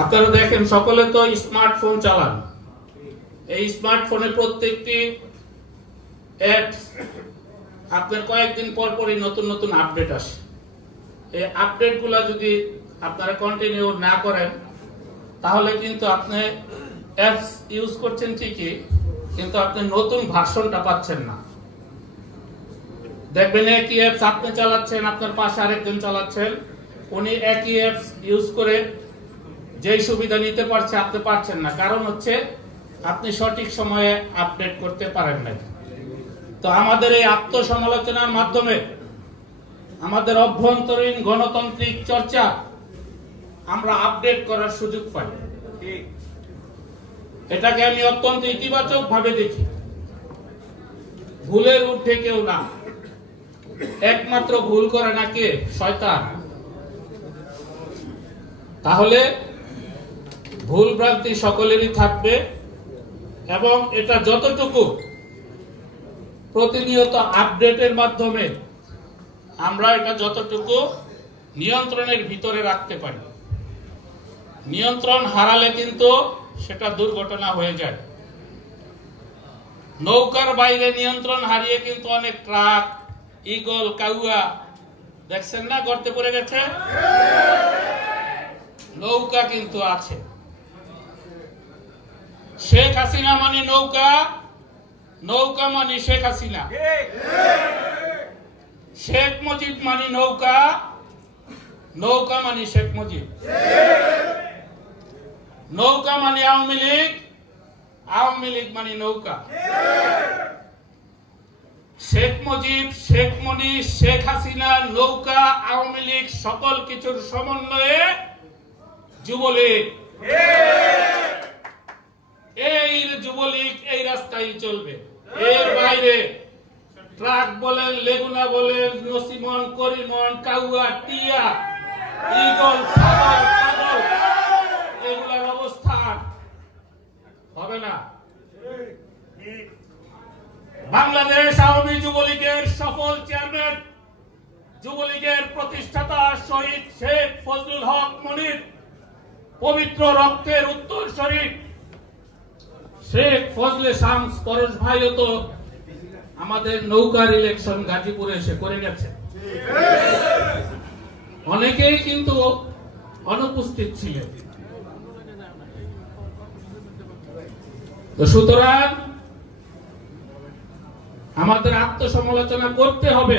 আপনারা দেখেন সকলে তো স্মার্টফোন চালান। এই স্মার্টফোনে প্রত্যেকটি অ্যাপস আপনার কয়েকদিন পর পরই নতুন নতুন আপডেট আসে। এই আপডেটগুলো যদি আপনারা কন্টিনিউ না করেন তাহলে কিন্তু আপনি অ্যাপস ইউজ করছেন ঠিকই, কিন্তু আপনি নতুন ভার্সনটা পাচ্ছেন না। দেখবেন একই অ্যাপস আপনি চালাচ্ছেন, আপনার পাশে আরেকজন চালাচ্ছেন, উনি একই অ্যাপস ইউজ করে যেই সুবিধা নিতে পারছে আপনি পারছেন না। কারণ হচ্ছে আপনি সঠিক সময়ে আপডেট করতে পারেন না। তো আমাদের এই আত্মসমালোচনার মাধ্যমে আমাদের অভ্যন্তরীণ গণতান্ত্রিক চর্চা আমরা আপডেট করার সুযোগ পাই। এটাকে আমি অত্যন্ত ইতিবাচক ভাবে দেখি। ভুলের ঊর্ধ্বে কেউ না, একমাত্র ভুল করে না কে? শয়তান। তাহলে ভুল ভ্রান্তি সকলেরই থাকবে এবং এটা যতটুকু প্রতিনিয়ত আপডেটের মাধ্যমে আমরা এটা যতটুকু নিয়ন্ত্রণের ভিতরে রাখতে পারি, নিয়ন্ত্রণ হারালে কিন্তু সেটা দুর্ঘটনা হয়ে যায়। নৌকার বাইরে নিয়ন্ত্রণ হারিয়ে কিন্তু অনেক ট্রাক, ঈগল, কাউয়া দেখছেন না গর্তে পড়ে গেছে। নৌকা কিন্তু আছে। শেখ হাসিনা মানে নৌকা, নৌকা মানে শেখ হাসিনা। শেখ মুজিব মানে নৌকা, নৌকা মানে শেখ মুজিব। নৌকা মানে আওয়ামী লীগ, আওয়ামী লীগ মানে নৌকা। শেখ মুজিব, শেখ মুনি, শেখ হাসিনা, নৌকা, আওয়ামী লীগ সকল কিছুর সমন্বয়ে যুবলীগ। এই যুবলীগ এই রাস্তায় চলবে। এর বাইরে ট্রাক বলেন, লেগুনা বলেন, নসিমন, করিমন, কাউয়া, টিয়া, ঈগল, ছাগল, পাগল, এগুলার অবস্থান হবে না। বাংলাদেশ আওয়ামী যুবলীগের সফল চেয়ারম্যান, যুবলীগের প্রতিষ্ঠাতা শহীদ শেখ ফজলুল হক মনির পবিত্র রক্তের উত্তরসূরি শেখ ফজলে শামস পরশ ভাইও তো আমাদের নৌকার ইলেকশন গাজীপুরে এসে করে গেছে। অনেকেই কিন্তু অনুপস্থিত ছিলেন। তো সুতরাং আমাদের আত্মসমালোচনা করতে হবে।